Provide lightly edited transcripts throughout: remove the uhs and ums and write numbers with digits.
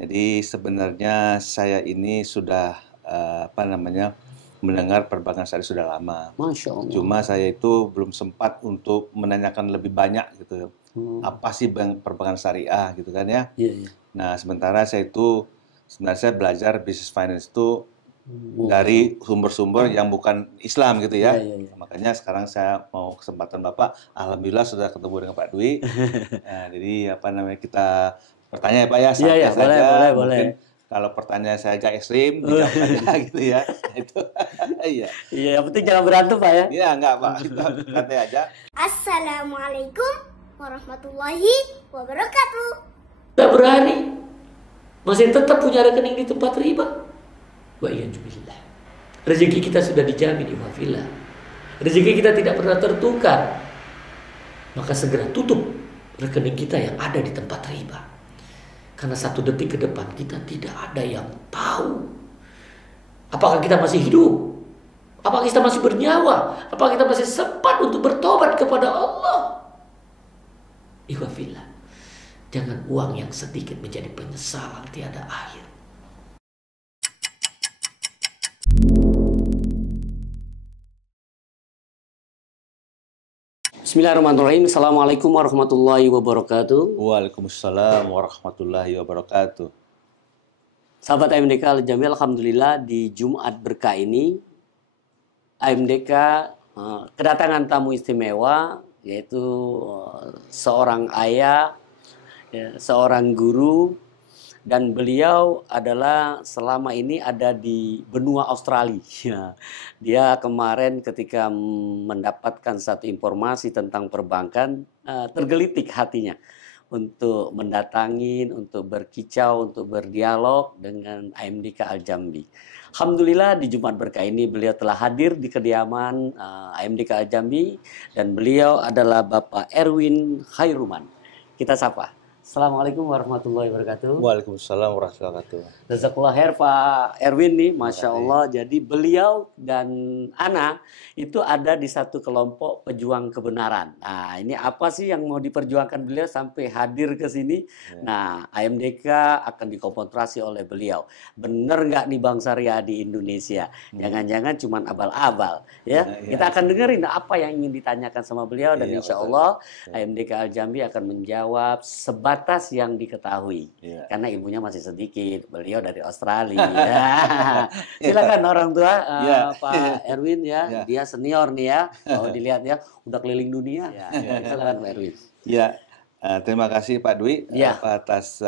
Jadi sebenarnya saya ini sudah mendengar perbankan syariah sudah lama. Masya Allah. Cuma saya itu belum sempat untuk menanyakan lebih banyak gitu. Apa sih perbankan syariah gitu kan ya? Iya, iya. Nah, sementara sebenarnya saya belajar business finance itu dari sumber-sumber yang bukan Islam gitu ya. Iya, iya. Makanya sekarang saya mau kesempatan Bapak, alhamdulillah sudah ketemu dengan Pak Dwi. Nah, jadi kita bertanya ya Pak ya, Iya, santai iya, boleh, saja. boleh, Mungkin boleh. kalau pertanyaan saya agak ekstrim, dijawab saja gitu ya. Itu iya. Iya, yang penting jangan berantem Pak ya. Iya, enggak Pak, kita santai aja. Assalamualaikum warahmatullahi wabarakatuh. Tidak berani, masih tetap punya rekening di tempat riba. Wa iyyazubillah. Rezeki kita sudah dijamin, ikhwafillah. Rezeki kita tidak pernah tertukar. Maka segera tutup rekening kita yang ada di tempat riba. Karena 1 detik ke depan kita tidak ada yang tahu. Apakah kita masih hidup? Apakah kita masih bernyawa? Apakah kita masih sempat untuk bertobat kepada Allah? Ikhwafillah. Jangan uang yang sedikit menjadi penyesalan tiada akhir. Bismillahirrahmanirrahim. Assalamualaikum warahmatullahi wabarakatuh. Waalaikumsalam warahmatullahi wabarakatuh. Sahabat AMDK Al-Jami, alhamdulillah di Jumat berkah ini AMDK kedatangan tamu istimewa, yaitu seorang ayah, ya, seorang guru, dan beliau adalah selama ini ada di benua Australia. Dia kemarin ketika mendapatkan satu informasi tentang perbankan, tergelitik hatinya untuk mendatangin, untuk berkicau, untuk berdialog dengan AMDK Al-Jambi. Alhamdulillah di Jumat berkah ini beliau telah hadir di kediaman AMDK Al-Jambi, dan beliau adalah Bapak Erwin Khairuman. Kita sapa. Assalamualaikum warahmatullahi wabarakatuh. Waalaikumsalam warahmatullahi wabarakatuh. Jazakallah khair Pak Erwin nih, Masya Allah. Jadi beliau dan Ana itu ada di satu kelompok pejuang kebenaran. Nah, ini apa sih yang mau diperjuangkan beliau sampai hadir ke sini? Ya. Nah, AMDK akan dikonsentrasi oleh beliau. Bener nggak nih Bang Syariah di Indonesia? Jangan-jangan cuma abal-abal. Ya, kita akan dengerin apa yang ingin ditanyakan sama beliau, dan insya Allah AMDK Al-Jambi akan menjawab sebatas yang diketahui, karena ilmunya masih sedikit. Beliau dari Australia. Silakan orang tua, Pak Erwin ya, dia senior nih ya. Kalau dilihat ya, udah keliling dunia. Silakan Pak Erwin. Ya, terima kasih Pak Dwi atas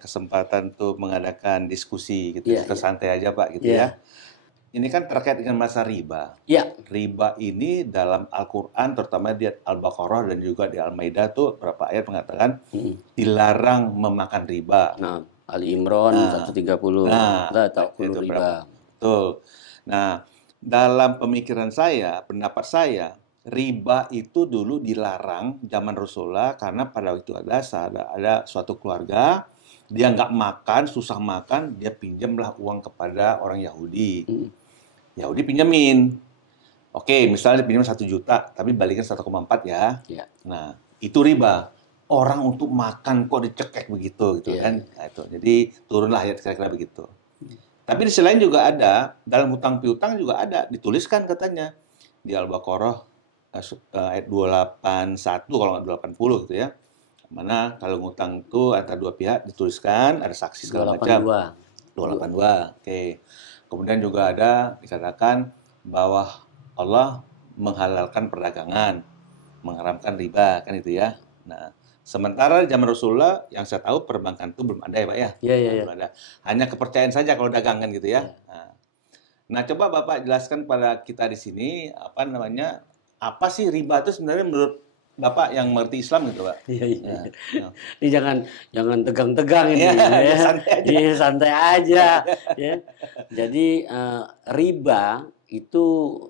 kesempatan untuk mengadakan diskusi gitu. Kita santai aja Pak gitu ya. Ini kan terkait dengan masa riba. Riba ini dalam Al-Quran, terutama di Al-Baqarah dan juga di Al-Maidah tuh berapa ayat mengatakan dilarang memakan riba. Nah, Ali Imran 130. Nah, ta'kulu riba. Betul. Nah, dalam pemikiran saya, pendapat saya, riba itu dulu dilarang zaman Rasulullah karena pada waktu ada suatu keluarga, dia nggak makan, susah makan, dia pinjamlah uang kepada orang Yahudi. Yahudi pinjemin. Oke, misalnya pinjam 1 juta, tapi balikin 1,4 ya. Nah, itu riba. Orang untuk makan kok dicekek begitu gitu kan. Nah, itu. Jadi turunlah ayat kira-kira begitu. Tapi di sisi lain juga ada, dalam hutang piutang juga ada, dituliskan katanya di Al-Baqarah ayat 281 kalau nggak 280 gitu ya. Mana kalau ngutang itu antara dua pihak dituliskan, ada saksi segala macam. 282. Oke. Kemudian juga ada dikatakan bahwa Allah menghalalkan perdagangan, mengharamkan riba, kan itu ya. Nah, sementara zaman Rasulullah yang saya tahu perbankan itu belum ada ya Pak ya? Belum ada. Hanya kepercayaan saja kalau dagang kan gitu ya. Nah, coba Bapak jelaskan pada kita di sini apa sih riba itu sebenarnya menurut Bapak yang mengerti Islam gitu, Pak? Ini jangan tegang-tegang ini. Santai aja. Ya. Jadi riba itu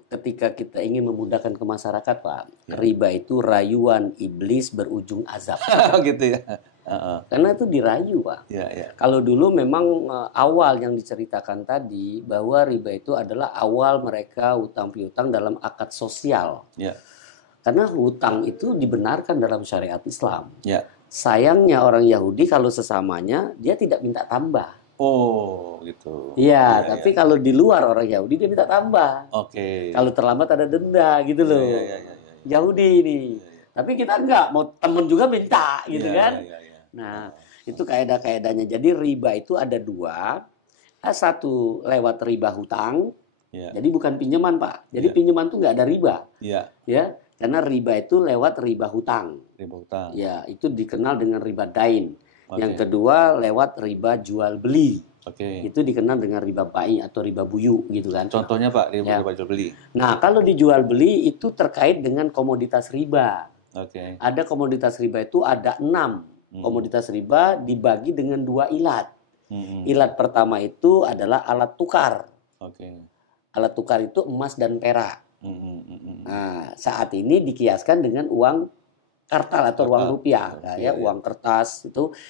ketika kita ingin memudahkan ke masyarakat, Pak. Riba itu rayuan iblis berujung azab. Gitu ya. Karena itu dirayu, Pak. Kalau dulu memang awal yang diceritakan tadi bahwa riba itu adalah awal mereka hutang piutang dalam akad sosial. Karena hutang itu dibenarkan dalam syariat Islam. sayangnya orang Yahudi kalau sesamanya dia tidak minta tambah. Oh, gitu. Iya, Iya, tapi iya. kalau di luar orang Yahudi dia minta tambah. Oke. Kalau terlambat ada denda gitu Iya, loh. iya, iya, iya, iya. Yahudi ini. Iya, iya. Tapi kita enggak, mau temen juga minta gitu Iya, kan. iya, iya. Nah, itu kaidah-kaidahnya. Jadi riba itu ada dua. Satu lewat riba hutang. Iya, Jadi bukan pinjaman, Pak. Jadi Iya. pinjaman tuh nggak ada riba. iya. Ya, karena riba itu lewat riba hutang. Riba hutang. Ya, itu dikenal dengan riba dain. Oke. Yang kedua lewat riba jual beli. Oke. Itu dikenal dengan riba bai atau riba buyu gitu kan. Contohnya Pak, Ya. riba jual beli. Nah, kalau dijual beli itu terkait dengan komoditas riba. Oke. Ada komoditas riba itu ada 6. Komoditas riba dibagi dengan 2 ilat. Ilat pertama itu adalah alat tukar. Oke. Alat tukar itu emas dan perak. Hmm. Nah, saat ini dikiaskan dengan uang kartal atau uang Kartal. rupiah, Oke, nah, iya. ya, uang kertas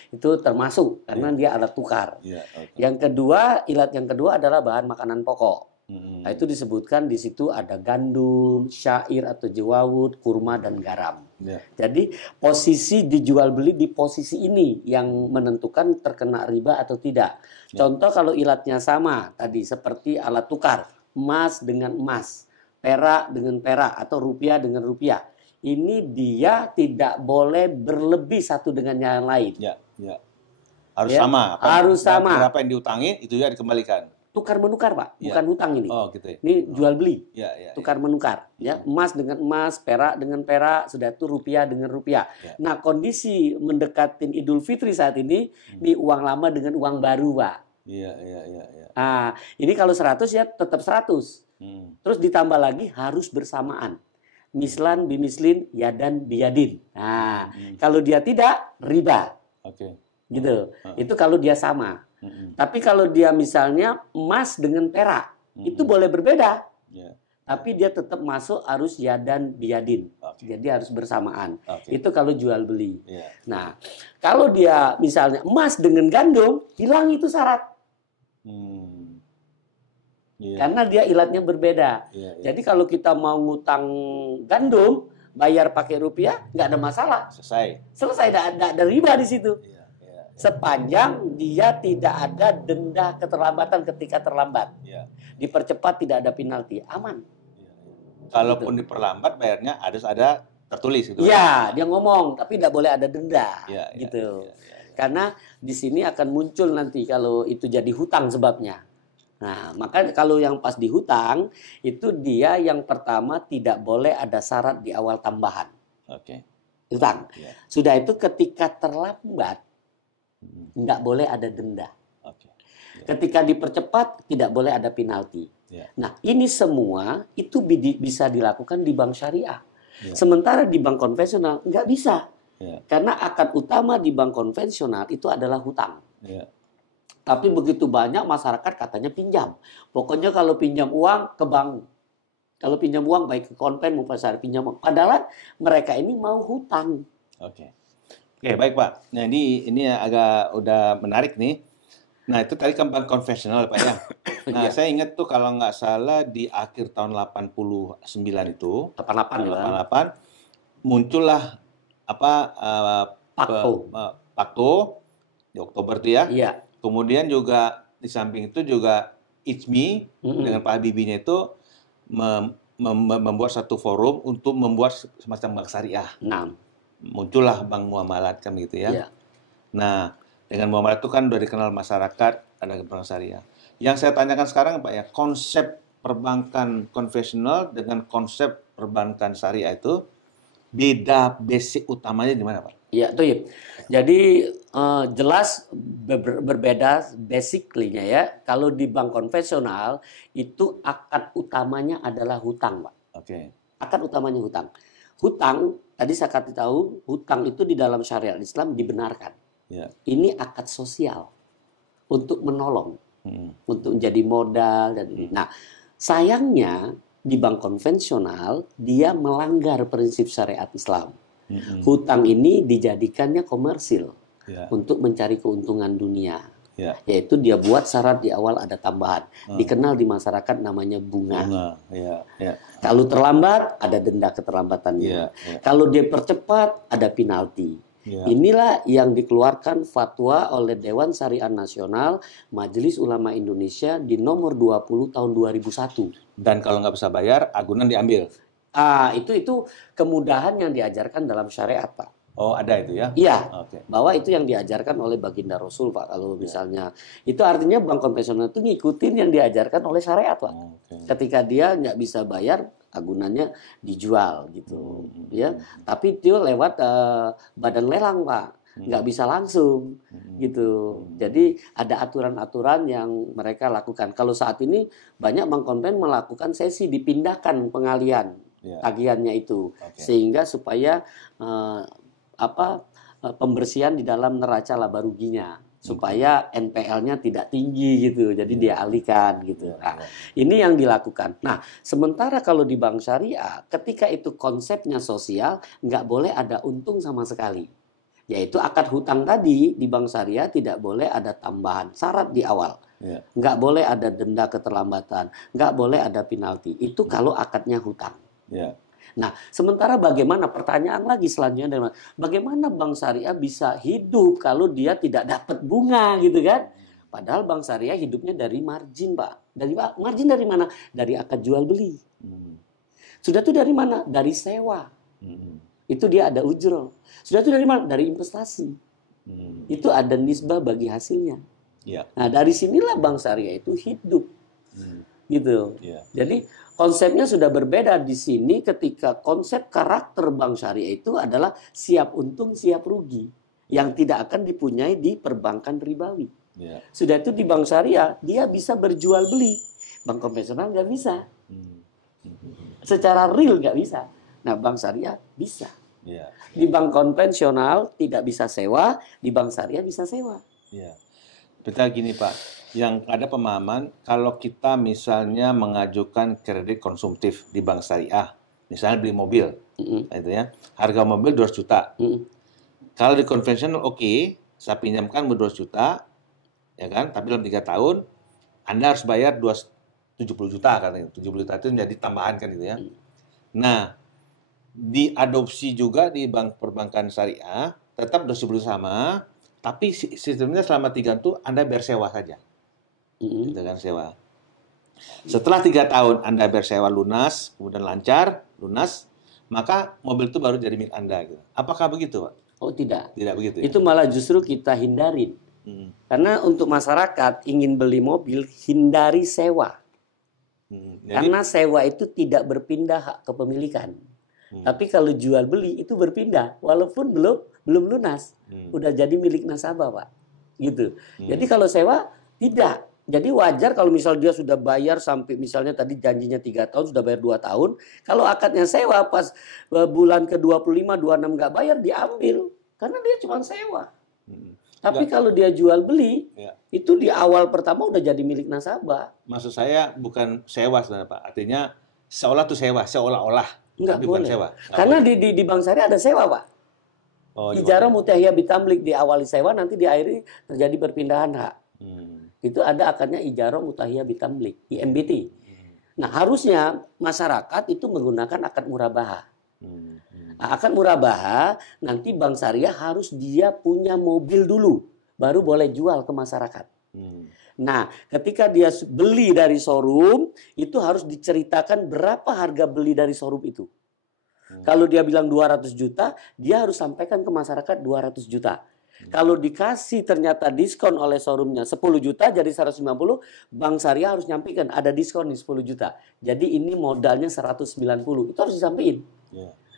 itu termasuk karena dia alat tukar. Iya, oke. Yang kedua, ilat yang kedua adalah bahan makanan pokok. Nah, itu disebutkan di situ ada gandum, syair atau jewawut, kurma dan garam. Iya. Jadi posisi dijual beli di posisi ini yang menentukan terkena riba atau tidak. Ya. Contoh kalau ilatnya sama tadi seperti alat tukar, emas dengan emas, perak dengan perak atau rupiah dengan rupiah. Ini dia tidak boleh berlebih satu dengan yang lain. Ya, ya. Harus Ya, sama. harus sama. Berapa yang diutangin itu ya dikembalikan. Tukar menukar, Pak, Ya. bukan hutang ini. Oh, gitu ya. Ini jual beli. Ya, ya. Tukar menukar, ya, emas dengan emas, perak dengan perak, sudah itu rupiah dengan rupiah. Ya. Nah, kondisi mendekatin Idul Fitri saat ini di uang lama dengan uang baru, Pak. Iya, iya, iya, iya. Nah, ini kalau 100 ya tetap 100. Terus ditambah lagi harus bersamaan. Mislan bimislin yadan biyadin. Nah, kalau dia tidak riba, Oke. gitu. Itu kalau dia sama. Tapi kalau dia misalnya emas dengan perak, itu boleh berbeda. Ya. Tapi dia tetap masuk harus yadan biyadin. Oke. Jadi harus bersamaan. Oke. Itu kalau jual beli. Iya. Nah, kalau dia misalnya emas dengan gandum, hilang itu syarat. Iya. Karena dia ilatnya berbeda. Iya, iya. Jadi kalau kita mau ngutang gandum, bayar pakai rupiah, nggak ada masalah. Selesai. Selesai, nggak ada riba di situ. Iya, iya. Sepanjang dia tidak ada denda keterlambatan ketika terlambat. Iya. Dipercepat tidak ada penalti, aman. Iya, iya. Kalaupun diperlambat bayarnya harus ada tertulis gitu. Iya, dia ngomong, tapi tidak boleh ada denda, Iya, iya, gitu. iya, iya, iya. Karena di sini akan muncul nanti kalau itu jadi hutang sebabnya. Nah, maka kalau yang pas di hutang, itu dia yang pertama tidak boleh ada syarat di awal tambahan. Oke. Hutang. Iya. Sudah itu ketika terlambat, Hmm. nggak boleh ada denda. Oke. Ketika dipercepat, tidak boleh ada penalti. Iya. Nah, ini semua itu bisa dilakukan di bank syariah. Iya. Sementara di bank konvensional nggak bisa. Iya. Karena akad utama di bank konvensional itu adalah hutang. Iya. Tapi begitu banyak masyarakat katanya pinjam. Pokoknya kalau pinjam uang ke bank. Kalau pinjam uang baik ke konven maupun syariah pinjam uang. Padahal mereka ini mau hutang. Oke. Oke, baik Pak. Nah, ini agak udah menarik nih. Nah, itu tadi kan bank konvensional Pak ya. Nah, Iya. saya ingat tuh kalau nggak salah di akhir tahun 89 itu, 88 ya. 88 muncullah apa Pakto. Pakto di Oktober tuh ya. Iya. Kemudian juga di samping itu juga ICMI dengan Pak Habibie-nya itu membuat satu forum untuk membuat semacam bank syariah. 6. Muncullah Bank Muamalat kan gitu ya. Iya. Nah, dengan muamalat itu kan udah dikenal masyarakat ada bank syariah. Yang saya tanyakan sekarang Pak ya, konsep perbankan konvensional dengan konsep perbankan syariah itu beda basic utamanya di mana Pak? Iya, tuh ya. Jadi jelas berbeda basically-nya ya. Kalau di bank konvensional itu akad utamanya adalah hutang, Pak. Oke. Akad utamanya hutang. Hutang, tadi saya kasih tahu, hutang itu di dalam syariat Islam dibenarkan. Ya. Ini akad sosial untuk menolong, untuk menjadi modal dan ini. Nah, sayangnya di bank konvensional dia melanggar prinsip syariat Islam. Hutang ini dijadikannya komersil Ya. untuk mencari keuntungan dunia. Ya. Yaitu dia buat syarat di awal ada tambahan. Dikenal di masyarakat namanya bunga. Bunga. Ya. Ya. Kalau terlambat ada denda keterlambatannya. Ya. Ya. Kalau dia percepat ada penalti. Ya. Inilah yang dikeluarkan fatwa oleh Dewan Syariah Nasional Majelis Ulama Indonesia di nomor 20 tahun 2001. Dan kalau nggak bisa bayar, agunan diambil. Itu kemudahan yang diajarkan dalam syariat, Pak. Oh, ada itu ya? Iya, Oke. bahwa itu yang diajarkan oleh baginda Rasul, Pak. Kalau misalnya itu artinya bank konvensional itu ngikutin yang diajarkan oleh syariat, Pak. Oke. Ketika dia nggak bisa bayar, agunannya dijual gitu, ya. Tapi dia lewat badan lelang, Pak, nggak bisa langsung gitu. Jadi ada aturan-aturan yang mereka lakukan. Kalau saat ini banyak bank konven melakukan sesi dipindahkan pengalian tagihannya itu, sehingga supaya pembersihan di dalam neraca laba ruginya, supaya NPL-nya tidak tinggi gitu, jadi dialihkan gitu. Nah, ini yang dilakukan. Nah, sementara kalau di bank syariah, ketika itu konsepnya sosial, nggak boleh ada untung sama sekali. Yaitu akad hutang tadi di bank syariah tidak boleh ada tambahan syarat di awal. Nggak boleh ada denda keterlambatan, nggak boleh ada penalti. Itu kalau akadnya hutang. Nah, sementara bagaimana, pertanyaan lagi selanjutnya, bagaimana bank syariah bisa hidup kalau dia tidak dapat bunga gitu kan? Padahal bank syariah hidupnya dari margin, Pak. Margin dari mana? Dari akad jual beli. Sudah itu dari mana? Dari sewa. Itu dia ada ujroh. Sudah itu dari mana? Dari investasi. Itu ada nisbah bagi hasilnya. Nah, dari sinilah bank syariah itu hidup. Gitu. Jadi konsepnya sudah berbeda di sini ketika konsep karakter bank syariah itu adalah siap untung, siap rugi. Yang tidak akan dipunyai di perbankan ribawi. Sudah itu di bank syariah, dia bisa berjual beli. Bank konvensional nggak bisa. Secara real nggak bisa. Nah, bank syariah bisa. Di bank konvensional tidak bisa sewa, di bank syariah bisa sewa. Kita gini Pak, yang ada pemahaman kalau kita misalnya mengajukan kredit konsumtif di bank syariah, misalnya beli mobil, gitu ya, harga mobil 200 juta. Kalau di konvensional oke, saya pinjamkan 200 juta, ya kan? Tapi dalam 3 tahun Anda harus bayar 70 juta katanya. 70 juta itu menjadi tambahan kan gitu ya. Nah, diadopsi juga di bank perbankan syariah, tetap 270 sama. Tapi sistemnya selama 3 tahun itu Anda bayar sewa saja. Gitu kan, sewa. Setelah 3 tahun Anda bayar sewa lunas, kemudian lancar, lunas, maka mobil itu baru jadi milik Anda. Gitu. Apakah begitu, Pak? Oh tidak. Tidak begitu ya? Itu malah justru kita hindarin. Karena untuk masyarakat ingin beli mobil, hindari sewa. Karena sewa itu tidak berpindah hak kepemilikan. Tapi kalau jual beli itu berpindah, walaupun belum lunas, udah jadi milik nasabah, Pak. Gitu. Jadi kalau sewa tidak. Jadi wajar kalau misal dia sudah bayar sampai misalnya tadi janjinya 3 tahun, sudah bayar 2 tahun. Kalau akadnya sewa pas bulan ke-25, 26 nggak bayar, diambil. Karena dia cuma sewa. Tapi kalau dia jual beli, itu di awal pertama udah jadi milik nasabah. Maksud saya bukan sewa sebenarnya, Pak. Artinya seolah tuh sewa, seolah-olah. Enggak Tapi boleh. bukan sewa. Karena di bank syariah ada sewa, Pak. Ijarah mutahiyah bitamlik, diawali sewa, nanti di akhir terjadi perpindahan hak. Itu ada akadnya ijarah mutahiyah bitamlik, IMBT. Nah, harusnya masyarakat itu menggunakan akad murabahah. Nah, akad murabahah nanti bank syariah harus dia punya mobil dulu, baru boleh jual ke masyarakat. Nah, ketika dia beli dari showroom, itu harus diceritakan berapa harga beli dari showroom itu. Kalau dia bilang 200 juta, dia harus sampaikan ke masyarakat 200 juta. Kalau dikasih ternyata diskon oleh showroomnya 10 juta jadi 190, bank syariah harus nyampaikan ada diskon nih 10 juta. Jadi ini modalnya 190, itu harus disampaikan.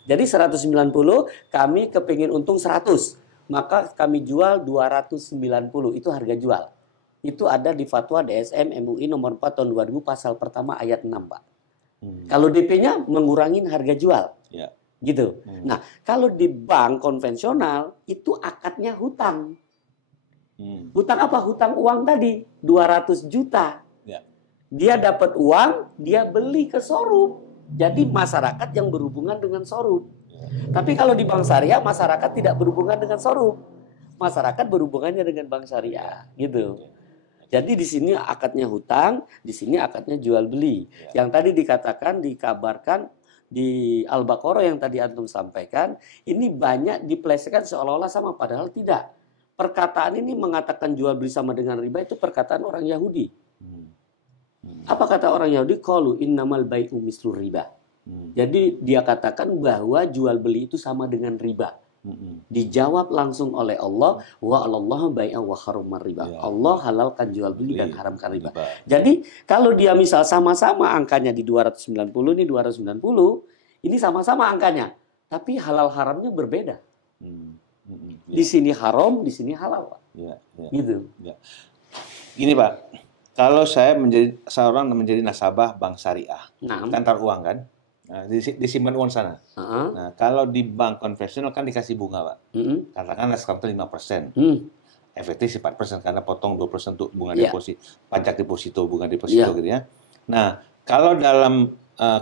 Jadi 190, kami kepingin untung 100, maka kami jual 290, itu harga jual. Itu ada di fatwa DSM MUI nomor 4 tahun 2000 pasal pertama ayat 6, Pak. Kalau DP-nya mengurangin harga jual. Gitu. Nah, kalau di bank konvensional itu akadnya hutang. Hutang apa? Hutang uang tadi 200 juta. Dia dapat uang, dia beli ke showroom. Jadi masyarakat yang berhubungan dengan showroom. Tapi kalau di bank syariah masyarakat tidak berhubungan dengan showroom. Masyarakat berhubungannya dengan bank syariah, gitu. Jadi di sini akadnya hutang, di sini akadnya jual beli. Yang tadi dikatakan, dikabarkan di Al-Baqarah yang tadi antum sampaikan, ini banyak dipelesetkan seolah-olah sama, padahal tidak. Perkataan ini mengatakan jual beli sama dengan riba itu perkataan orang Yahudi. Apa kata orang Yahudi? Qalu innamal bai'u mislu riba. Jadi dia katakan bahwa jual beli itu sama dengan riba. Dijawab langsung oleh Allah, wa 'alallahu bai'a wa harramar riba. Ya. Allah halalkan jual beli dan haramkan riba. Riba. Jadi kalau dia misal sama-sama angkanya di 290, ini 290, ini sama-sama angkanya, tapi halal haramnya berbeda. Di sini haram, di sini halal, Pak. Ya, ya. Gitu. Gini Pak, kalau saya menjadi seorang menjadi nasabah bank syariah, Nah, kan taruh uang kan, nah, disimpan uang sana. Nah, kalau di bank konvensional kan dikasih bunga Pak, katakanlah sekarang itu 5%. Efektif 4% karena potong 2% untuk bunga Iya. deposito, pajak deposito, bunga deposito Iya. gitu ya. Nah, kalau dalam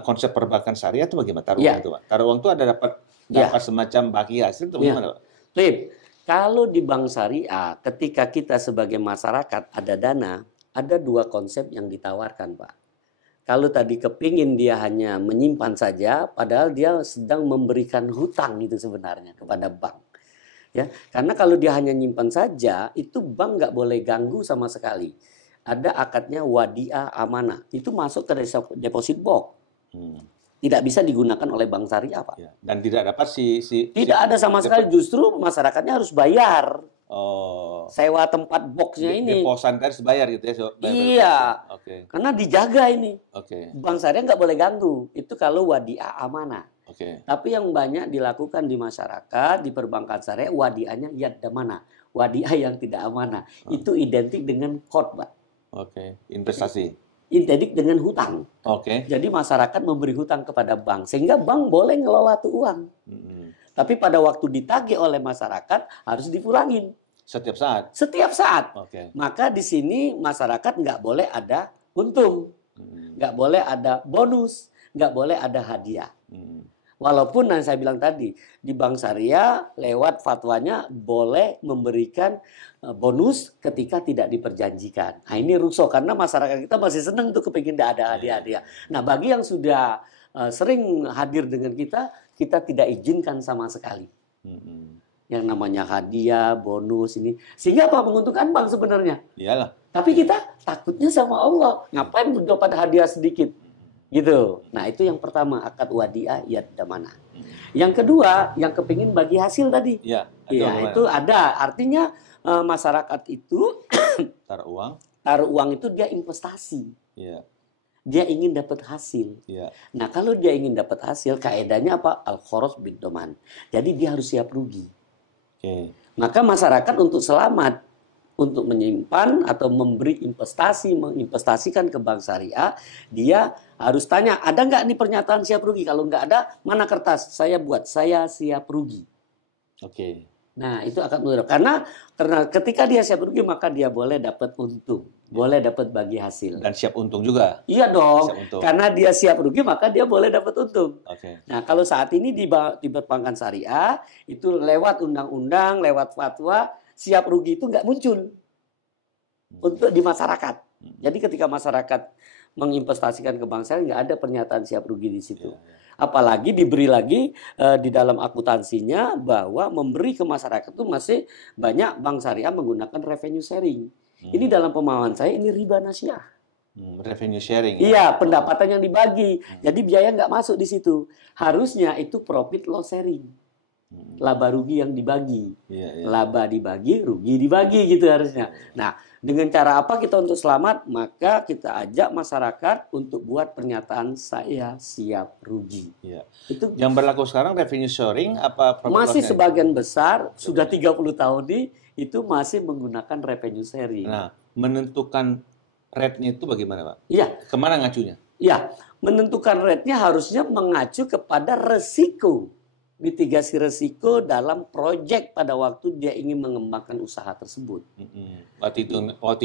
konsep perbankan syariah itu bagaimana taruh Iya. uang itu Pak? Taruh uang itu ada dapat Iya. semacam bagi hasil itu Iya. bagaimana Pak? Lip, kalau di bank syariah, ketika kita sebagai masyarakat ada dana, ada dua konsep yang ditawarkan, Pak. Kalau tadi kepingin dia hanya menyimpan saja, padahal dia sedang memberikan hutang itu sebenarnya kepada bank. Ya, karena kalau dia hanya nyimpan saja, itu bank nggak boleh ganggu sama sekali. Ada akadnya wadiah amanah, itu masuk ke deposit box. Tidak bisa digunakan oleh bank syariah, Pak. Ya. Dan tidak dapat Tidak ada sama sekali, justru masyarakatnya harus bayar. Oh. Sewa tempat boxnya ini. Deposan harus bayar gitu ya? Iya. Oke. Karena dijaga ini. Oke. Bank syariah nggak boleh ganggu. Itu kalau wadiah amanah. Oke. Tapi yang banyak dilakukan di masyarakat, di perbankan syariah, wadiahnya yad damana. Wadiah yang tidak amanah. Itu identik dengan qard, Pak. Oke. Investasi. Identik dengan hutang. Oke. Jadi masyarakat memberi hutang kepada bank. Sehingga bank boleh ngelola tuh uang. Tapi pada waktu ditagih oleh masyarakat harus dipulangin. Setiap saat. Setiap saat. Oke. Maka di sini masyarakat nggak boleh ada untung. Nggak boleh ada bonus. Nggak boleh ada hadiah. Walaupun yang saya bilang tadi, di bank syariah lewat fatwanya boleh memberikan bonus ketika tidak diperjanjikan. Nah ini rusuh karena masyarakat kita masih senang tuh kepingin ada hadiah-hadiah. Nah bagi yang sudah sering hadir dengan kita tidak izinkan sama sekali. Yang namanya hadiah, bonus ini. Sehingga apa? Menguntungkan bank sebenarnya. Iyalah. Tapi kita takutnya sama Allah. Ngapain dapat hadiah sedikit? Gitu. Nah itu yang pertama, akad wadiah yad damana. Yang kedua, yang kepingin bagi hasil tadi. Iya. Iya, itu ada. Artinya masyarakat itu taruh uang itu dia investasi. Iya. Dia ingin dapat hasil. Iya. Nah kalau dia ingin dapat hasil, kaedahnya apa? Al-kharos bin doman. Jadi dia harus siap rugi. Oke. Maka masyarakat untuk selamat, untuk menyimpan atau memberi menginvestasikan ke bank syariah, dia harus tanya, ada nggak nih pernyataan siap rugi? Kalau nggak ada, mana kertas? Saya buat, saya siap rugi. Oke. Nah, itu akan mudah. Karena ketika dia siap rugi, maka dia boleh dapat untung. Boleh dapat bagi hasil. Dan siap untung juga. Iya dong. Siap untung. Karena dia siap rugi, maka dia boleh dapat untung. Oke. Nah, kalau saat ini di perbankan syariah, itu lewat undang-undang, lewat fatwa, siap rugi itu nggak muncul untuk di masyarakat. Jadi ketika masyarakat menginvestasikan ke bank syariah, nggak ada pernyataan siap rugi di situ. Apalagi diberi lagi di dalam akuntansinya bahwa memberi ke masyarakat itu masih banyak bank syariah menggunakan revenue sharing. Ini dalam pemahaman saya ini riba nasiah. Revenue sharing. Iya, pendapatan yang dibagi. Jadi biaya nggak masuk di situ. Harusnya itu profit loss sharing. Laba rugi yang dibagi. Laba dibagi, rugi dibagi gitu harusnya. Nah, dengan cara apa kita untuk selamat? Maka kita ajak masyarakat untuk buat pernyataan saya siap rugi. Itu yang berlaku sekarang revenue sharing apa masih sebagian besar sudah 30 tahun itu masih menggunakan revenue sharing. Nah, menentukan rate-nya itu bagaimana, Pak? Iya. Kemana ngacunya? Iya, menentukan rate-nya harusnya mengacu kepada resiko. Mitigasi resiko dalam proyek pada waktu dia ingin mengembangkan usaha tersebut. Waktu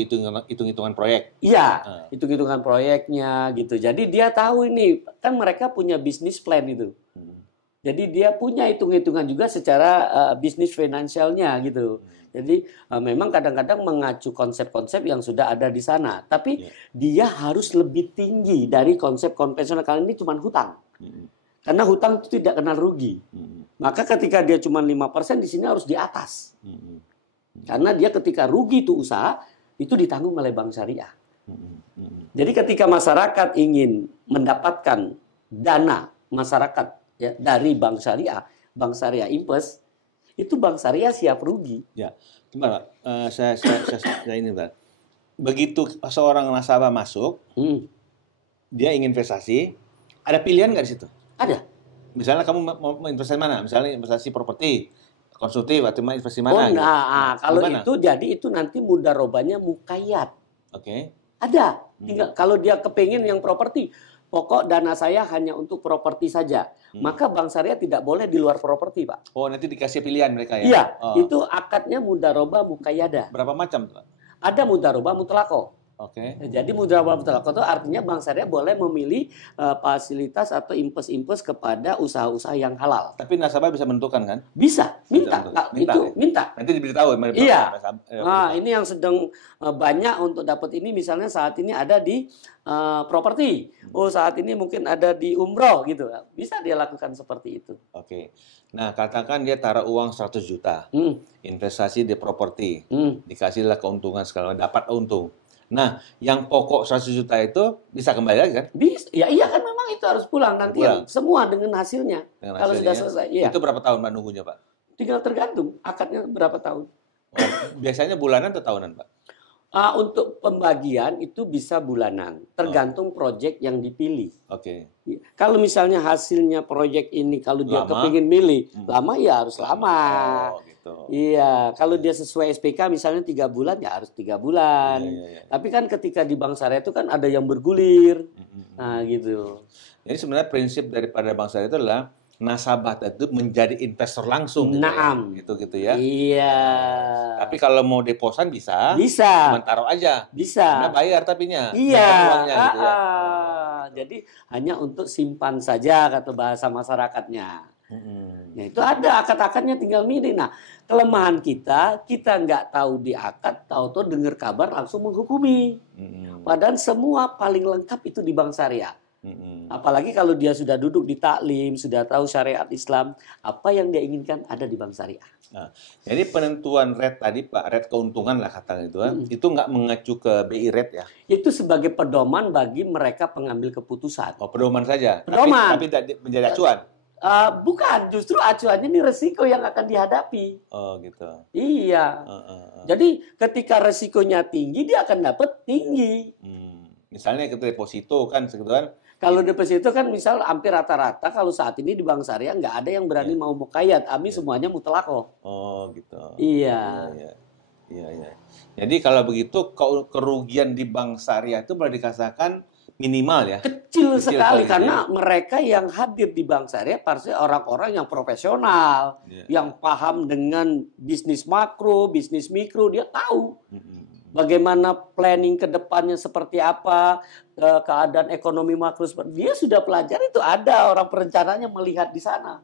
itu hitung-hitungan proyek. Iya, hitung-hitungan proyeknya gitu. Jadi dia tahu ini, kan mereka punya bisnis plan itu. Jadi dia punya hitung-hitungan juga secara bisnis finansialnya gitu. Jadi memang kadang-kadang mengacu konsep-konsep yang sudah ada di sana. Tapi dia harus lebih tinggi dari konsep konvensional. Kali ini cuma hutang. Karena hutang itu tidak kenal rugi. Maka ketika dia cuma 5%, di sini harus di atas. Karena dia ketika rugi itu usaha, itu ditanggung oleh bank syariah. Jadi ketika masyarakat ingin mendapatkan dana masyarakat ya, dari bank syariah invest, itu bank syariah siap rugi. Ya, gimana? Saya ini, Pak. Begitu seorang nasabah masuk, dia ingin investasi, ada pilihan nggak di situ? Ada. Misalnya kamu mau investasi mana? Misalnya investasi properti, konsumtif, atau investasi Oh, mana? nah, Gitu. kalau Gimana? itu jadi itu nanti mudarobahnya muqayyad. Oke. Ada. Tinggal kalau dia kepingin yang properti, pokok dana saya hanya untuk properti saja. Maka bank syariah tidak boleh di luar properti, Pak. Oh, nanti dikasih pilihan mereka ya? Iya, Oh. itu akadnya mudarobah muqayyadah. Berapa macam tuh, Pak? Ada mudarobah mutlaqah. Oke. Jadi mudarobah mutlaqah itu artinya bank syariah boleh memilih fasilitas atau impas-impas kepada usaha-usaha yang halal. Tapi nasabah bisa menentukan kan? Bisa, minta, Bisa, Kak, minta, itu ya? minta. Nanti diberitahu ya? Iya. Nah, ini yang sedang banyak untuk dapat ini, misalnya saat ini ada di properti. Oh, saat ini mungkin ada di umroh gitu. Bisa dia lakukan seperti itu. Oke. Nah, katakan dia taruh uang 100 juta. Investasi di properti. Dikasihlah keuntungan segala macam, dapat untung. Nah, yang pokok 100 juta itu bisa kembali lagi kan? Bisa. Ya iya kan memang itu harus pulang nanti Pulang. semua dengan hasilnya. Dengan Kalau hasilnya. sudah selesai, iya. Itu berapa tahun Pak nunggunya, Pak? Tinggal tergantung akadnya berapa tahun. Oh, biasanya bulanan atau tahunan, Pak? Untuk pembagian itu bisa bulanan, tergantung proyek yang dipilih. Oke. Kalau misalnya hasilnya proyek ini, kalau dia Lama. kepingin milih, lama ya harus lama. Oh, gitu. Iya, kalau dia sesuai SPK misalnya 3 bulan ya harus 3 bulan. Iya. Tapi kan ketika di bank syariah itu kan ada yang bergulir. Nah, gitu. Jadi sebenarnya prinsip daripada bank syariah itu adalah nasabah itu menjadi investor langsung gitu Naam. ya. Gitu ya. Iya. Tapi kalau mau deposan bisa. Bisa. Cuma taruh aja. Bisa. Karena bayar tapinya. Iya. Bayar uangnya gitu ya. Jadi hanya untuk simpan saja kata bahasa masyarakatnya. Ya, itu ada akad-akadnya tinggal milih. Nah, kelemahan kita nggak tahu di akad, tahu-tahu dengar kabar langsung menghukumi. Padahal semua paling lengkap itu di bank syariah. Apalagi kalau dia sudah duduk di taklim, sudah tahu syariat Islam, apa yang dia inginkan ada di bank syariah. Nah, jadi penentuan rate tadi Pak, rate keuntungan lah kata itu nggak mengacu ke BI rate ya? Itu sebagai pedoman bagi mereka pengambil keputusan. Oh, pedoman saja. Pedoman. Tapi tidak menjadi acuan. Bukan, justru acuannya ini resiko yang akan dihadapi. Oh, gitu. Iya. Jadi ketika resikonya tinggi, dia akan dapat tinggi. Misalnya kita deposito kan segitu kan. Kalau deposito kan misal hampir rata-rata kalau saat ini di bank syariah nggak ada yang berani mau muqayyad. Semuanya mutlaqah. Oh, gitu. Iya. Iya. Jadi kalau begitu kerugian di bank syariah itu boleh dikatakan minimal ya? Kecil sekali gitu karena mereka yang hadir di bank syariah pasti orang-orang yang profesional, yang paham dengan bisnis makro, bisnis mikro, dia tahu bagaimana planning ke depannya seperti apa, keadaan ekonomi makro seperti dia sudah pelajari, itu ada orang perencananya melihat di sana.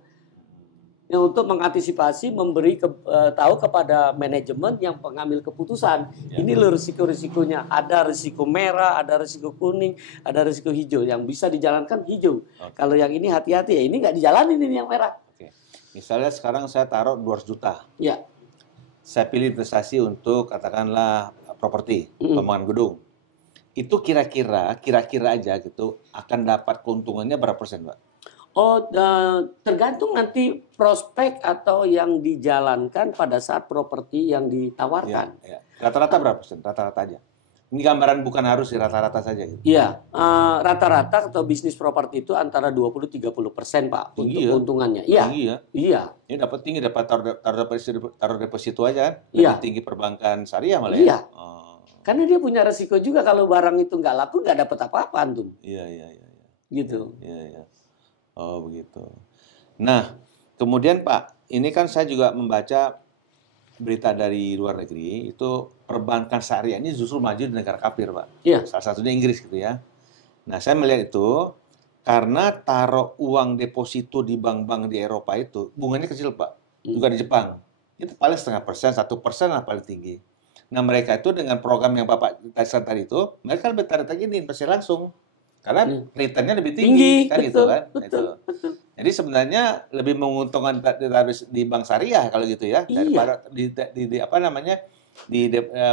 Ya, untuk mengantisipasi memberi tahu kepada manajemen yang pengambil keputusan. Ini loh risiko-risikonya. Ada risiko merah, ada risiko kuning, ada risiko hijau. Yang bisa dijalankan hijau. Kalau yang ini hati-hati ya, ini nggak dijalanin ini yang merah. Oke. Misalnya sekarang saya taruh 200 juta. Ya. Saya pilih investasi untuk katakanlah properti, pembangunan gedung. Itu kira-kira aja gitu akan dapat keuntungannya berapa persen, Pak? Oh, tergantung nanti prospek atau yang dijalankan pada saat properti yang ditawarkan. Ya. Rata-rata berapa persen? Rata-rata aja. Ini gambaran bukan harus rata-rata saja gitu. Iya, rata-rata atau bisnis properti itu antara 20-30%, Pak, untuk keuntungannya. Iya. Tinggi ya. Iya. Ini dapat tinggi, dapat taruh deposito aja kan. Iya. Lebih tinggi perbankan syariah malah Iya. ya. Oh. Karena dia punya resiko juga kalau barang itu nggak laku nggak dapat apa-apa antum. Iya. Gitu. Iya. Oh, begitu. Nah, kemudian Pak, ini kan saya juga membaca berita dari luar negeri, itu perbankan syariah ini justru maju di negara kafir, Pak. Iya. Salah satunya Inggris gitu ya. Nah, saya melihat itu karena taruh uang deposito di bank-bank di Eropa itu bunganya kecil, Pak. Juga di Jepang. Itu paling 0,5%, 1% lah paling tinggi. Nah, mereka itu dengan program yang Bapak tadi itu, mereka lebih tertarik ini investasi langsung. Karena returnnya lebih tinggi kan betul, gitu kan. Betul. Jadi sebenarnya lebih menguntungkan ditaruh di bank syariah kalau gitu ya, Iya. daripada di apa namanya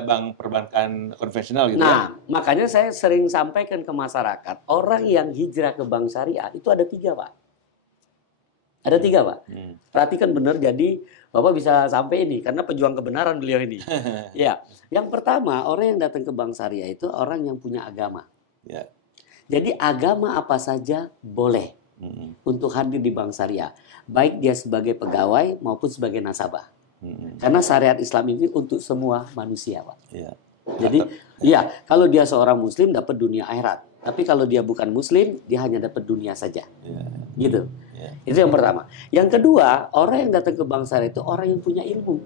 bank perbankan konvensional gitu ya. Nah, makanya saya sering sampaikan ke masyarakat, orang yang hijrah ke bank syariah itu ada 3, Pak. Ada 3, Pak. Perhatikan benar, jadi Bapak bisa sampai ini, karena pejuang kebenaran beliau ini. Ya, yang pertama, orang yang datang ke bank syariah itu orang yang punya agama. Ya. Jadi agama apa saja boleh untuk hadir di bank syariah. Baik dia sebagai pegawai maupun sebagai nasabah. Karena syariat Islam ini untuk semua manusia, Pak. Ya. Jadi, iya, kalau dia seorang muslim dapat dunia akhirat. Tapi kalau dia bukan muslim, dia hanya dapat dunia saja. Ya. Gitu. Ya. Itu yang pertama. Yang kedua, orang yang datang ke bank syariah itu orang yang punya ilmu.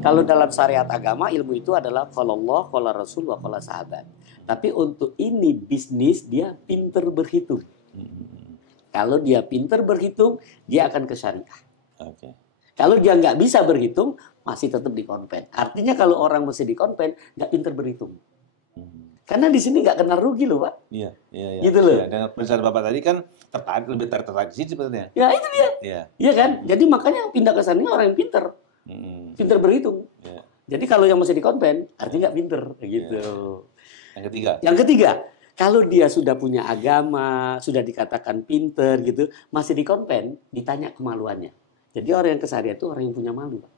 Kalau dalam syariat agama, ilmu itu adalah qala Allah, qala Rasul, wa qala sahabat. Tapi untuk ini bisnis, dia pinter berhitung. Kalau dia pinter berhitung, dia akan ke syariah. Oke. Kalau dia nggak bisa berhitung, masih tetap di konven. Artinya kalau orang masih di konven, nggak pinter berhitung. Karena di sini nggak kena rugi loh, Pak. Iya, iya, iya. Gitu loh. Ya, dengan penjelasan Bapak tadi kan lebih tertarik sih sebenarnya. Ya itu dia. Iya. Iya kan? Jadi makanya pindah ke sana orang yang pinter. Pinter berhitung. Iya. Jadi kalau yang masih di konven, artinya nggak pinter. Gitu. Yang ketiga. Yang ketiga, kalau dia sudah punya agama, sudah dikatakan pinter gitu, masih di konven, ditanya kemaluannya. Jadi orang yang ke syariah itu orang yang punya malu, Pak.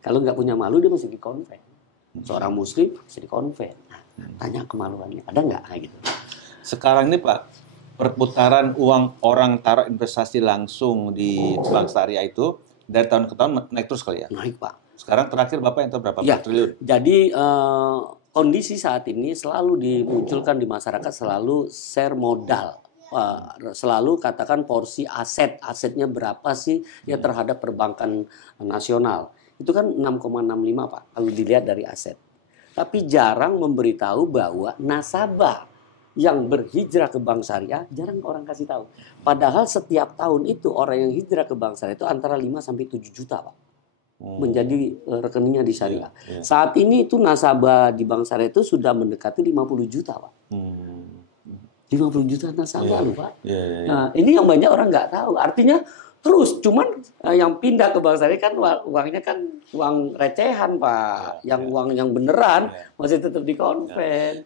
Kalau nggak punya malu, dia masih di konven. Seorang muslim masih di konven. Nah, tanya kemaluannya, ada nggak kayak gitu? Sekarang ini Pak, perputaran uang orang taruh investasi langsung di bank syariah itu dari tahun ke tahun naik terus kali ya? Naik, Pak. Sekarang terakhir Bapak yang tahu berapa Ya, triliun? jadi kondisi saat ini selalu dimunculkan di masyarakat, selalu share modal. Selalu katakan porsi asetnya berapa sih ya terhadap perbankan nasional. Itu kan 6,65, Pak, kalau dilihat dari aset. Tapi jarang memberitahu bahwa nasabah yang berhijrah ke bank syariah jarang orang kasih tahu. Padahal setiap tahun itu orang yang hijrah ke bank syariah itu antara 5 sampai 7 juta, Pak. Menjadi rekeningnya di syariah. Saat ini itu nasabah di bank syariah itu sudah mendekati 50 juta, Pak. 50 juta nasabah loh, Pak. Nah, ini yang banyak orang nggak tahu. Artinya terus, cuman yang pindah ke bank syariah kan uangnya kan uang recehan, Pak. Yang uang yang beneran masih tetap di konven.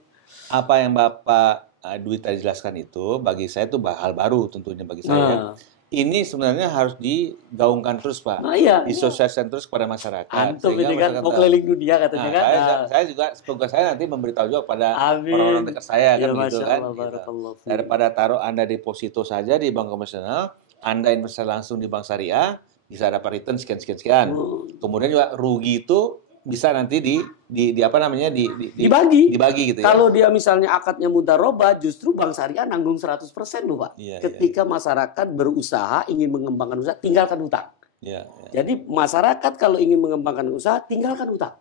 Apa yang Bapak Dwi tadi jelaskan itu bagi saya itu hal baru tentunya bagi saya. Ini sebenarnya harus digaungkan terus, Pak. Nah, iya. Disosialisasikan terus kepada masyarakat. Antum Sehingga ini kan masyarakat mau tahu. keliling dunia katanya kan. Saya juga tugas saya nanti memberitahu juga pada Amin. orang-orang dekat saya Ya, kan gitu Masya kan. Allah, Gitu. barakallahu fiik. Daripada taruh Anda deposito saja di bank konvensional, Anda investasi langsung di bank syariah, bisa dapat return sekian. Kemudian juga rugi itu bisa nanti di apa namanya Dibagi. gitu ya. Kalau dia misalnya akadnya mudharabah, justru bank syariah nanggung 100% loh, Pak. Iya, Ketika masyarakat berusaha, ingin mengembangkan usaha, tinggalkan hutang. Iya. Jadi masyarakat kalau ingin mengembangkan usaha, tinggalkan hutang.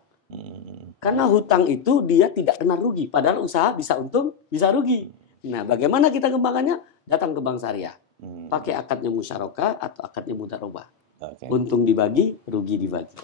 Karena hutang itu dia tidak kena rugi. Padahal usaha bisa untung, bisa rugi. Nah, bagaimana kita kembangannya? Datang ke bank syariah. Pakai akadnya musyarakah atau akadnya mudharabah. Oke. Untung dibagi, rugi dibagi.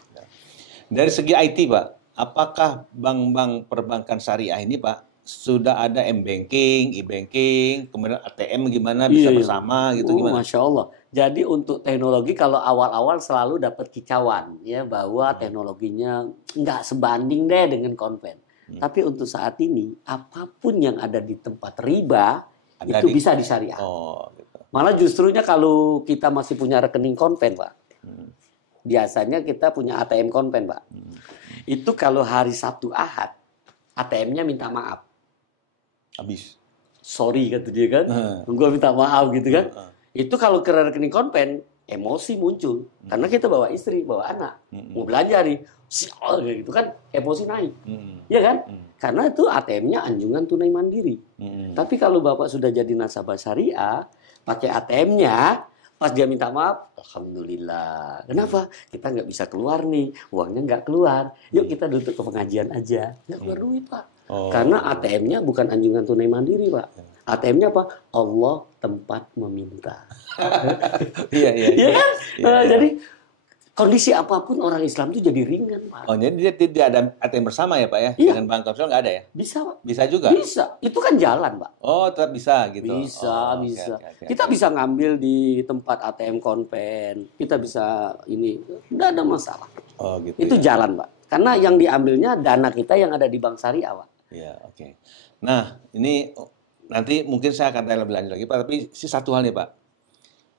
Dari segi IT, Pak, apakah bank-bank perbankan syariah ini, Pak, sudah ada m-banking, e-banking, kemudian ATM gimana bisa Iya. bersama gitu gimana? Masya Allah. Jadi untuk teknologi kalau awal-awal selalu dapat kicauan ya bahwa teknologinya nggak sebanding deh dengan konven. Tapi untuk saat ini apapun yang ada di tempat riba itu bisa disyariah. Oh, gitu. Malah justrunya kalau kita masih punya rekening konven, Pak. Biasanya kita punya ATM konven, Pak. Itu kalau hari Sabtu Ahad, ATM-nya minta maaf. Habis. Sorry kata dia kan, gua minta maaf gitu kan. Itu kalau ke rekening konven, emosi muncul. Karena kita bawa istri, bawa anak. Mau belanja nih, sial gitu kan, emosi naik. Iya kan? Karena itu ATM-nya anjungan tunai mandiri. Tapi kalau Bapak sudah jadi nasabah syariah, pakai ATM-nya, pas dia minta maaf, alhamdulillah. Kenapa? Kita nggak bisa keluar nih, uangnya nggak keluar. Yuk kita duduk ke pengajian aja. Nggak keluar duit, Pak. Karena ATM-nya bukan anjungan tunai mandiri, Pak. ATM-nya apa? Allah tempat meminta. Iya. Iya kan? Jadi kondisi apapun orang Islam itu jadi ringan, Pak. Oh, jadi dia tidak ada ATM bersama ya Pak ya? Iya. Dengan bank konvensional nggak ada ya? Bisa, Pak. Bisa juga? Bisa. Itu kan jalan, Pak. Oh, tetap bisa gitu? Bisa, Oh, oke, bisa. oke, oke, Kita oke. bisa ngambil di tempat ATM konven. Kita bisa ini. Nggak ada masalah. Oh, gitu Itu ya. jalan, Pak. Karena yang diambilnya dana kita yang ada di bank syariah, Pak. Ya, oke. Nah, ini nanti mungkin saya akan tanya lebih lanjut lagi Pak, tapi satu hal nih Pak.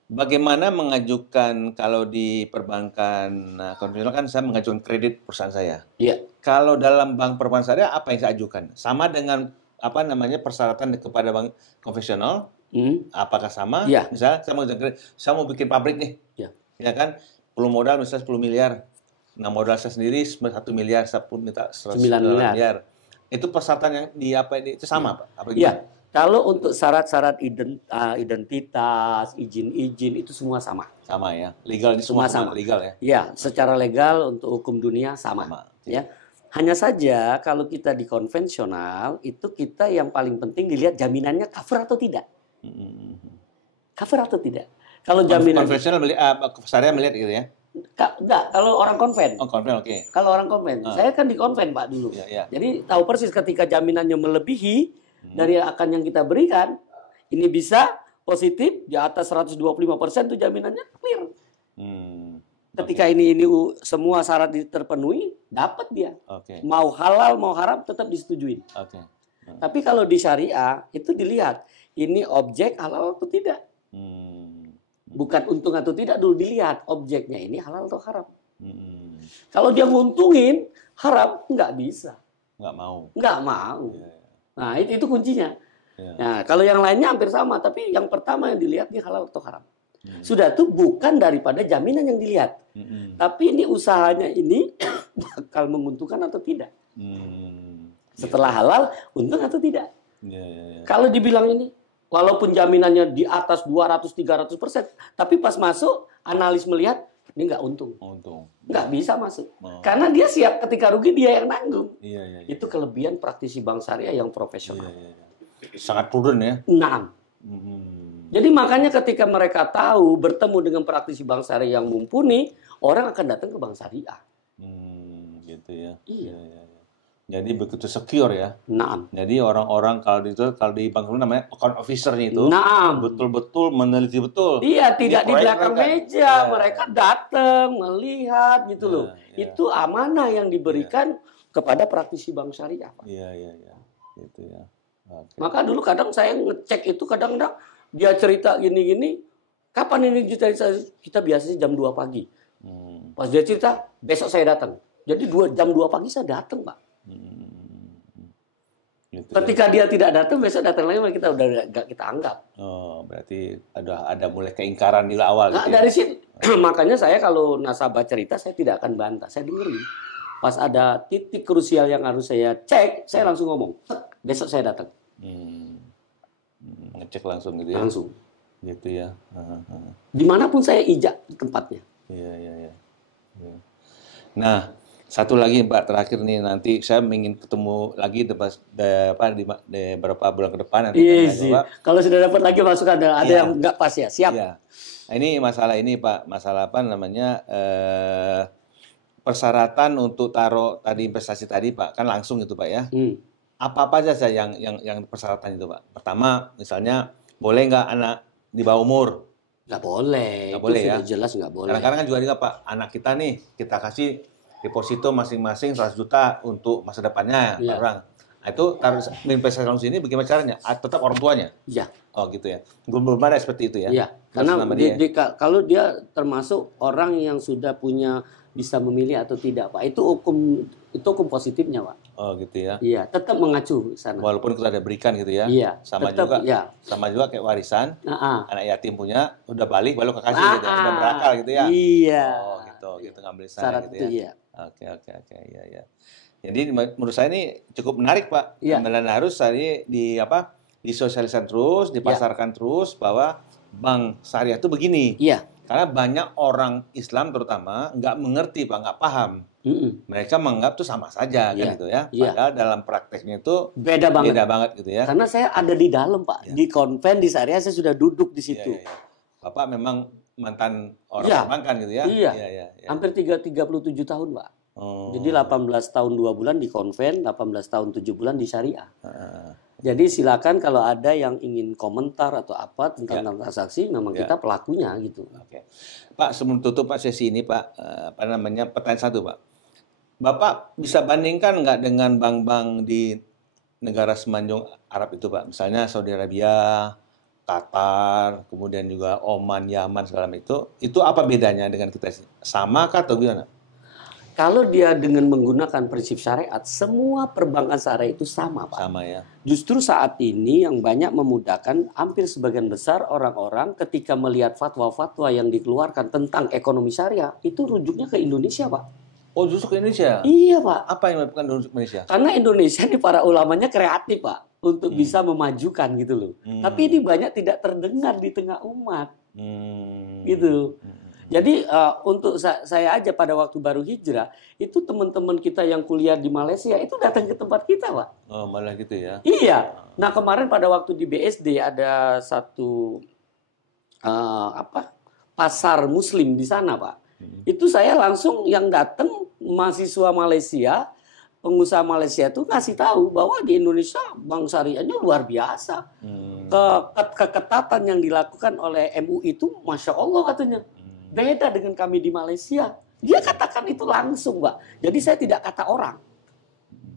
Bagaimana mengajukan kalau di perbankan konvensional kan saya mengajukan kredit perusahaan saya. Iya. Kalau dalam bank perbankan syariah apa yang saya ajukan? Sama dengan apa namanya persyaratan kepada bank konvensional? Hmm. Apakah sama? Iya. Misalnya saya mau kredit, saya mau bikin pabrik nih. Iya. Ya kan? Perlu modal misalnya 10 miliar. Nah, modal saya sendiri 1 miliar, saya pun minta 9 miliar. Itu persyaratan yang di apa ini itu sama Pak? Apa Iya. Kalau untuk syarat-syarat identitas, izin-izin itu semua sama. Sama ya. Legal ini semua Sama. legal ya. Ya, secara legal untuk hukum dunia sama. Sama. Ya. Hanya saja kalau kita di konvensional itu kita yang paling penting dilihat jaminannya cover atau tidak. Cover atau tidak. Kalau jaminan Konvensional syariah melihat gitu ya. enggak, kalau orang konven. Oh, konven oke. Kalau orang konven, saya kan di konven Pak dulu. Iya, iya. Jadi tahu persis ketika jaminannya melebihi dari akan yang kita berikan, ini bisa positif di atas 125% tuh jaminannya clear. Ketika ini semua syarat terpenuhi, dapat dia. Oke. Mau halal mau haram tetap disetujui. Oke. Tapi kalau di syariah itu dilihat ini objek halal atau tidak. Bukan untung atau tidak dulu dilihat objeknya ini halal atau haram. Kalau dia nguntungin haram nggak bisa, Nggak mau. nggak mau. Iya, iya. Nah itu kuncinya. Iya. Nah kalau yang lainnya hampir sama, tapi yang pertama yang dilihat ini halal atau haram. Sudah tuh bukan daripada jaminan yang dilihat, tapi ini usahanya ini bakal menguntungkan atau tidak. Setelah halal untung atau tidak. Iya, iya, iya. Kalau dibilang ini, walaupun jaminannya di atas 200-300%, tapi pas masuk, analis melihat, ini nggak untung. Untung. Nggak bisa masuk. Oh. Karena dia siap ketika rugi, dia yang nanggung. Iya, iya, iya. Itu kelebihan praktisi bank syariah yang Iya, profesional. iya, iya. Sangat prudent ya. Nah, jadi makanya ketika mereka tahu bertemu dengan praktisi bank syariah yang mumpuni, orang akan datang ke bank syariah. Gitu ya. Iya. Iya, iya. Jadi begitu secure ya. Nah, Jadi orang-orang kalau di bank itu namanya account officer-nya itu nah. betul-betul meneliti betul. Iya, tidak di proyek belakang mereka. meja. Iya. Mereka datang, melihat gitu loh. Iya. Itu amanah yang diberikan kepada praktisi bank syariah, Pak. Iya, iya, iya. Gitu ya. Oke. Maka dulu kadang saya ngecek itu kadang-kadang dia cerita gini-gini, kapan ini kita biasanya jam 2 pagi. Pas dia cerita, besok saya datang. Jadi jam 2 pagi saya datang, Pak. Gitu ya. Ketika dia tidak datang, besok datang lagi kita udah nggak kita anggap. Oh, berarti ada mulai keingkaran di awal Nah, gitu ya. dari situ makanya saya kalau nasabah cerita saya tidak akan bantah, saya dengerin. Pas ada titik krusial yang harus saya cek, saya langsung ngomong, besok saya datang. Ngecek langsung gitu ya. Langsung. Gitu ya. Dimanapun saya ijak tempatnya. Iya, iya, iya. Iya. Nah, satu lagi Mbak terakhir nih, nanti saya ingin ketemu lagi di beberapa bulan ke depan nanti Iya tanya, sih. Pak. Kalau sudah dapat lagi masuk ada Iya. yang nggak pas ya, siap. Iya. Nah, ini masalah ini Pak, masalah apa namanya persyaratan untuk taruh tadi investasi tadi Pak, kan langsung itu Pak ya. Apa saja yang persyaratan itu Pak? Pertama, misalnya boleh nggak anak di bawah umur? Nggak boleh. Nggak Itu boleh ya. sudah jelas nggak boleh. Kadang-kadang kan juga Pak, anak kita nih kita kasih deposito masing-masing 100 juta untuk masa depannya Iya. orang. Nah, itu taruh investasi langsung ini bagaimana caranya? Tetap orang tuanya. Iya. Oh gitu ya. Belum ada seperti itu ya. Iya. Karena Nama dia. kalau dia termasuk orang yang sudah punya bisa memilih atau tidak, Pak. Itu hukum positifnya, Pak. Oh gitu ya. Iya, tetap mengacu ke sana. Walaupun kita ada berikan gitu ya. Iya, Sama tetap, juga. iya. Sama juga kayak warisan. Nah, Anak yatim punya udah balik baru kekasih gitu. Udah berakal gitu ya. Iya. Oh gitu ngambil sana Syarat gitu itu ya. iya. Oke, iya, iya. Jadi menurut saya ini cukup menarik, Pak. Iya. Dan harus tadi disosialisasikan terus, dipasarkan terus bahwa bank syariah itu begini. Iya. Karena banyak orang Islam terutama nggak mengerti, Pak, nggak paham. Mereka menganggap itu sama saja kan Iya. gitu ya. Iya. Padahal dalam prakteknya itu Beda banget. beda banget gitu ya. Karena saya ada di dalam, Pak. Iya. Di konven di syariah saya sudah duduk di Iya, situ. iya, iya. Bapak memang mantan orang Iya. perbankan gitu ya? Iya. Iya, iya, iya. Hampir 37 tahun, Pak. Oh. Jadi 18 tahun 2 bulan di konven, 18 tahun 7 bulan di syariah. Heeh. Jadi silakan kalau ada yang ingin komentar atau apa tentang Ya. transaksi, memang Ya. kita pelakunya gitu. Oke. Pak, sebelum tutup Pak sesi ini Pak, apa namanya, pertanyaan satu Pak. Bapak bisa bandingkan nggak dengan bank-bank di negara semenanjung Arab itu Pak? Misalnya Saudi Arabia, Qatar, kemudian juga Oman, Yaman segala macam itu apa bedanya dengan kita sih? Sama kah atau gimana? Kalau dia dengan menggunakan prinsip syariat, semua perbankan syariah itu sama, Pak. Sama ya. Justru saat ini yang banyak memudahkan, hampir sebagian besar orang-orang ketika melihat fatwa-fatwa yang dikeluarkan tentang ekonomi syariah, itu rujuknya ke Indonesia, Pak. Oh, justru ke Indonesia. Iya, Pak. Apa yang melakukan untuk Indonesia? Karena Indonesia ini para ulamanya kreatif, Pak, untuk bisa memajukan gitu loh. Tapi ini banyak tidak terdengar di tengah umat, gitu. Jadi untuk saya aja pada waktu baru hijrah, itu teman-teman kita yang kuliah di Malaysia itu datang ke tempat kita, Pak. Oh, malah gitu ya. Iya. Nah, kemarin pada waktu di BSD ada satu pasar Muslim di sana, Pak. Itu saya langsung yang datang mahasiswa Malaysia, pengusaha Malaysia itu ngasih tahu bahwa di Indonesia bank syariahnya luar biasa. Keketatan yang dilakukan oleh MUI itu, masya Allah katanya, beda dengan kami di Malaysia. Dia katakan itu langsung, Pak. Jadi saya tidak kata orang.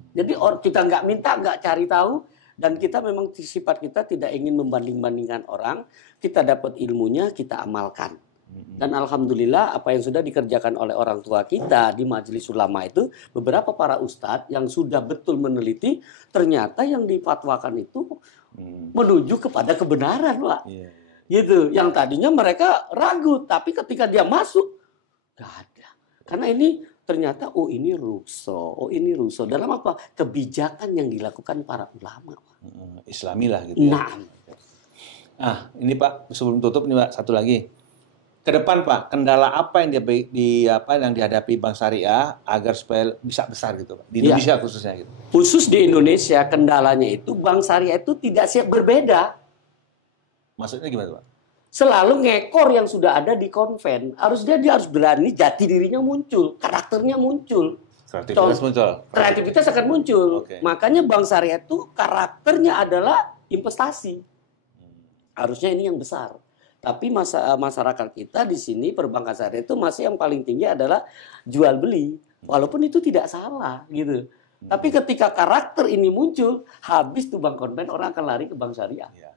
Jadi kita nggak minta, nggak cari tahu, dan kita memang sifat kita tidak ingin membanding-bandingkan orang. Kita dapat ilmunya, kita amalkan. Dan alhamdulillah apa yang sudah dikerjakan oleh orang tua kita di majelis ulama itu, beberapa para ustadz yang sudah betul meneliti, ternyata yang difatwakan itu menuju kepada kebenaran, Pak. Iya. Gitu. Yang tadinya mereka ragu, tapi ketika dia masuk, gak ada. Karena ini ternyata, oh ini rukso. Dalam apa? Kebijakan yang dilakukan para ulama, Pak. Islami lah gitu ya. Nah, Ini Pak, sebelum tutup nih Pak, satu lagi. Ke depan Pak, kendala apa yang yang dihadapi Bank Syariah agar supaya bisa besar gitu Pak? Di Indonesia khususnya gitu. Khusus di Indonesia kendalanya itu Bank Syariah itu tidak siap berbeda. Maksudnya gimana Pak? Selalu ngekor yang sudah ada di konven. Dia harus berani, jati dirinya muncul, karakternya muncul. Kreativitas muncul. Kreativitas akan muncul. Oke. Makanya Bank Syariah itu karakternya adalah investasi. Harusnya ini yang besar. Tapi masyarakat kita di sini perbankan syariah itu masih yang paling tinggi adalah jual beli. Walaupun itu tidak salah gitu. Tapi ketika karakter ini muncul, habis tuh bank konven, orang akan lari ke bank syariah. Ya.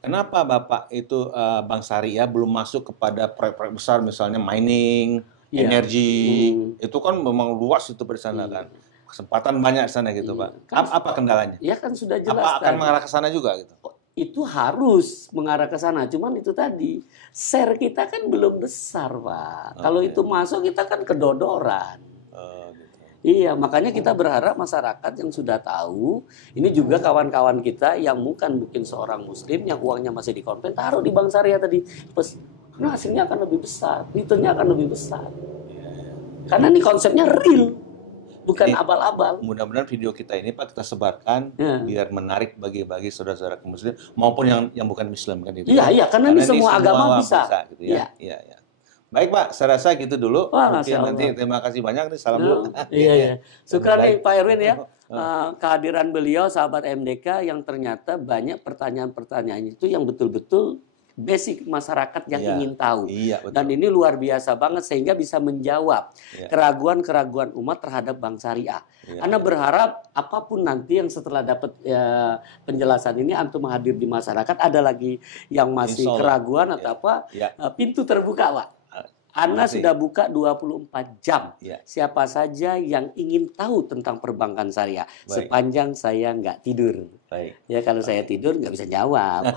Kenapa Bapak itu Bank Syariah belum masuk kepada proyek-proyek besar misalnya mining, energi, itu kan memang luas itu di sana kan. Kesempatan banyak di sana gitu Pak. Apa kendalanya? Ya kan sudah jelas. Apa akan mengarah ke sana juga gitu? Itu harus mengarah ke sana. Cuman itu tadi, share kita kan belum besar, Pak. Kalau itu masuk kita kan kedodoran. Gitu. Iya, makanya kita berharap masyarakat yang sudah tahu, ini juga kawan-kawan kita yang mungkin seorang muslim yang uangnya masih di konven, taruh di bank syariah tadi. Karena hasilnya akan lebih besar, returnnya akan lebih besar. Karena ini konsepnya real, bukan abal-abal. Mudah-mudahan video kita ini Pak kita sebarkan biar menarik bagi saudara-saudara muslim maupun yang bukan Muslim kan itu. Iya, karena ini semua agama bisa. Gitu ya. Iya. Baik Pak, saya rasa gitu dulu. Wah, Mungkin nanti terima kasih banyak nih, salam dulu. Iya. Syukran nih Pak Erwin ya. Kehadiran beliau sahabat MDK yang ternyata banyak pertanyaan-pertanyaan itu yang betul-betul basic masyarakat yang ingin tahu. Iya, betul. Dan ini luar biasa banget sehingga bisa menjawab keraguan-keraguan umat terhadap bank syariah. Anda berharap apapun nanti yang setelah dapat penjelasan ini antum hadir di masyarakat, ada lagi yang masih keraguan atau apa, pintu terbuka Pak. Anda sudah buka 24 jam. Siapa saja yang ingin tahu tentang perbankan syariah. Sepanjang saya nggak tidur. Ya kalau saya tidur nggak bisa jawab.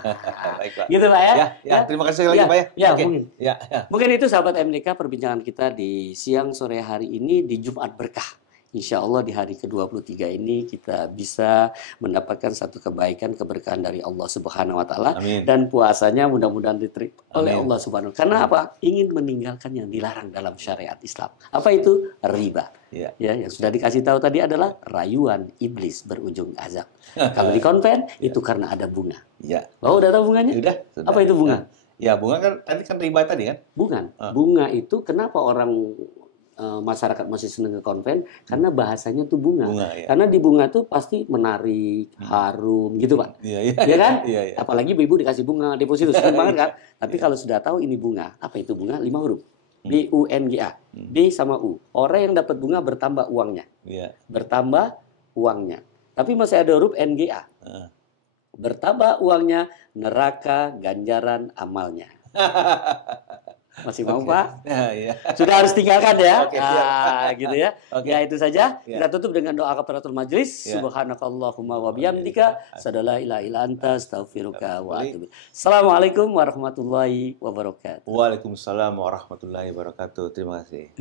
Baik, Pak. Gitu Pak ya. Ya, terima kasih lagi Pak ya. Mungkin. Ya. Mungkin itu sahabat MDK perbincangan kita di siang sore hari ini di Jumat Berkah. Insya Allah di hari ke-23 ini kita bisa mendapatkan satu kebaikan, keberkahan dari Allah Subhanahu wa Ta'ala. Dan puasanya mudah-mudahan diterima oleh Allah Subhanahu wa Ta'ala. Karena apa? Ingin meninggalkan yang dilarang dalam syariat Islam. Apa itu? Riba. Ya, yang sudah dikasih tahu tadi adalah rayuan iblis berujung azab. Kalau di konven itu karena ada bunga. Ya. Oh, udah tahu bunganya? Sudah. Apa itu bunga? Ya, bunga kan tadi kan riba tadi kan? Bukan. Ah. Bunga itu kenapa orang masyarakat masih senang ke konven? Karena bahasanya tuh bunga. Bunga ya. Karena di bunga tuh pasti menarik, harum gitu, Pak. Iya, iya. Iya kan? Iya, iya. Apalagi ibu dikasih bunga deposito senang banget kan? Tapi kalau sudah tahu ini bunga, apa itu bunga? 5 huruf. BUNGA. B sama U. Orang yang dapat bunga bertambah uangnya. Iya. Bertambah uangnya. Tapi masih ada huruf NGA. Ah. Bertambah uangnya, neraka ganjaran amalnya. Masih mau, Pak? Ya, iya. Sudah harus tinggalkan ya. Oke, siap. Gitu ya. Oke. Ya itu saja. Ya. Kita tutup dengan doa kafaratul majlis. Ya. Subhanakallahumma wa bihamdika asyhadu la ilaha illa anta astaghfiruka wa atubu ilaik. Assalamualaikum warahmatullahi wabarakatuh. Waalaikumsalam warahmatullahi wabarakatuh. Terima kasih.